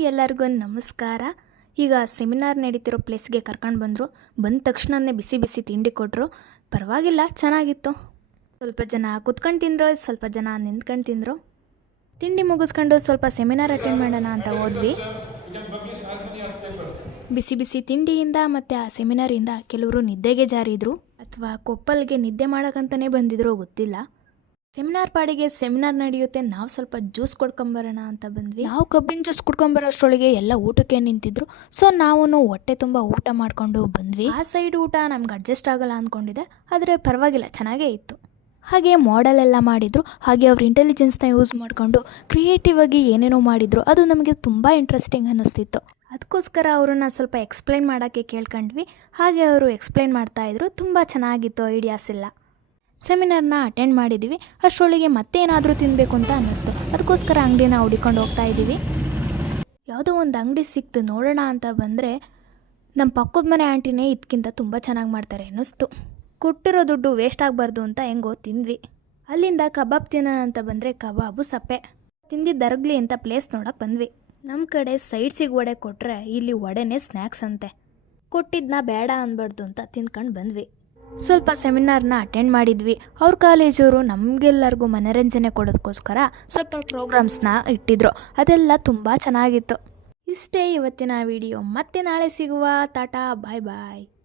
Hi ಎಲ್ಲರಿಗೂ ನಮಸ್ಕಾರ. ಈಗ ಸೆಮಿನಾರ್ ನಡೀತಿರೋ ಪ್ಲೇಸ್ಗೆ ಕರ್ಕೊಂಡು ಬಂದ ತಕ್ಷಣನೇ ಬಿಸಿ ಬಿಸಿ ತಿಂಡಿ ಕೊಟ್ಟರು. ಪರವಾಗಿಲ್ಲ, ಚೆನ್ನಾಗಿತ್ತು. ಸ್ವಲ್ಪ ಜನ ಕುತ್ಕೊಂಡು ತಿಂದರು, ಸ್ವಲ್ಪ ಜನ ನಿಂತ್ಕೊಂಡು ತಿಂದರು. ತಿಂಡಿ ಮುಗಿಸ್ಕೊಂಡು ಸ್ವಲ್ಪ ಸೆಮಿನಾರ್ ಅಟೆಂಡ್ ಮಾಡೋಣ ಅಂತ ಹೋದ್ವಿ. ಬಿಸಿ ಬಿಸಿ ತಿಂಡಿಯಿಂದ ಮತ್ತು ಆ ಸೆಮಿನಾರಿಂದ ಕೆಲವರು ನಿದ್ದೆಗೆ ಜಾರಿದ್ರು ಅಥವಾ ಕೊಪ್ಪಲ್ಗೆ ನಿದ್ದೆ ಮಾಡೋಕ್ಕಂತಲೇ ಬಂದಿದ್ರು, ಗೊತ್ತಿಲ್ಲ. ಸೆಮಿನಾರ್ ಪಾಡಿಗೆ ಸೆಮಿನಾರ್ ನಡೆಯುತ್ತೆ, ನಾವು ಸ್ವಲ್ಪ ಜ್ಯೂಸ್ ಕೊಡ್ಕೊಂಬರೋಣ ಅಂತ ಬಂದ್ವಿ. ನಾವು ಕಬ್ಬಿನ ಜ್ಯೂಸ್ ಕುಡ್ಕೊಂಬರೋಷ್ಟರೊಳಗೆ ಎಲ್ಲ ಊಟಕ್ಕೆ ನಿಂತಿದ್ರು. ಸೊ ನಾವು ಹೊಟ್ಟೆ ತುಂಬ ಊಟ ಮಾಡಿಕೊಂಡು ಬಂದ್ವಿ. ಆ ಸೈಡ್ ಊಟ ನಮ್ಗೆ ಅಡ್ಜಸ್ಟ್ ಆಗಲ್ಲ ಅಂದ್ಕೊಂಡಿದ್ದೆ, ಆದರೆ ಪರವಾಗಿಲ್ಲ, ಚೆನ್ನಾಗೇ ಇತ್ತು. ಹಾಗೆ ಮಾಡೆಲ್ ಎಲ್ಲ ಮಾಡಿದರು. ಹಾಗೆ ಅವ್ರ ಇಂಟೆಲಿಜೆನ್ಸ್ನ ಯೂಸ್ ಮಾಡಿಕೊಂಡು ಕ್ರಿಯೇಟಿವ್ ಆಗಿ ಏನೇನೋ ಮಾಡಿದರು. ಅದು ನಮಗೆ ತುಂಬ ಇಂಟ್ರೆಸ್ಟಿಂಗ್ ಅನ್ನಿಸ್ತಿತ್ತು. ಅದಕ್ಕೋಸ್ಕರ ಅವರನ್ನು ಸ್ವಲ್ಪ ಎಕ್ಸ್ಪ್ಲೈನ್ ಮಾಡೋಕ್ಕೆ ಕೇಳ್ಕೊಂಡ್ವಿ. ಹಾಗೆ ಅವರು ಎಕ್ಸ್ಪ್ಲೈನ್ ಮಾಡ್ತಾಯಿದ್ರು. ತುಂಬ ಚೆನ್ನಾಗಿತ್ತು, ಐಡಿಯಾಸ್ ಎಲ್ಲ. ಸೆಮಿನಾರ್ನ ಅಟೆಂಡ್ ಮಾಡಿದ್ದೀವಿ. ಅಷ್ಟರೊಳಗೆ ಮತ್ತೆ ಏನಾದರೂ ತಿನ್ನಬೇಕು ಅಂತ ಅನ್ನಿಸ್ತು. ಅದಕ್ಕೋಸ್ಕರ ಅಂಗಡಿನ ಹುಡುಕೊಂಡು ಹೋಗ್ತಾ ಇದ್ದೀವಿ. ಯಾವುದೋ ಒಂದು ಅಂಗಡಿ ಸಿಕ್ತು, ನೋಡೋಣ ಅಂತ ಬಂದರೆ ನಮ್ಮ ಪಕ್ಕದ ಮನೆ ಆಂಟಿನೇ ಇದಕ್ಕಿಂತ ತುಂಬ ಚೆನ್ನಾಗಿ ಮಾಡ್ತಾರೆ ಅನ್ನಿಸ್ತು. ಕೊಟ್ಟಿರೋ ದುಡ್ಡು ವೇಸ್ಟ್ ಆಗಬಾರ್ದು ಅಂತ ಹೆಂಗೋ ತಿಂದ್ವಿ. ಅಲ್ಲಿಂದ ಕಬಾಬ್ ತಿನ್ನೋಣ ಅಂತ ಬಂದರೆ ಕಬಾಬು ಸಪ್ಪೆ. ತಿಂದಿದ್ದರಗಲಿ ಅಂತ ಪ್ಲೇಸ್ ನೋಡೋಕೆ ಬಂದ್ವಿ. ನಮ್ಮ ಕಡೆ ಸೈಡ್ಸಿಗೆ ವಡೆ ಕೊಟ್ಟರೆ ಇಲ್ಲಿ ವಡೆನೇ ಸ್ನ್ಯಾಕ್ಸ್ ಅಂತೆ. ಕೊಟ್ಟಿದ್ದನ್ನ ಬೇಡ ಅನ್ಬಾರ್ದು ಅಂತ ತಿಂದ್ಕೊಂಡು ಬಂದ್ವಿ. ಸ್ವಲ್ಪ ಸೆಮಿನಾರ್ನ ಅಟೆಂಡ್ ಮಾಡಿದ್ವಿ. ಅವ್ರ ಕಾಲೇಜವರು ನಮಗೆಲ್ಲರಿಗೂ ಮನೋರಂಜನೆ ಕೊಡೋದಕ್ಕೋಸ್ಕರ ಸ್ವಲ್ಪ ಪ್ರೋಗ್ರಾಮ್ಸ್ನ ಇಟ್ಟಿದ್ರು. ಅದೆಲ್ಲ ತುಂಬ ಚೆನ್ನಾಗಿತ್ತು. ಇಷ್ಟೇ ಇವತ್ತಿನ ವಿಡಿಯೋ. ಮತ್ತೆ ನಾಳೆ ಸಿಗುವ. ಟಾಟಾ, ಬಾಯ್ ಬಾಯ್.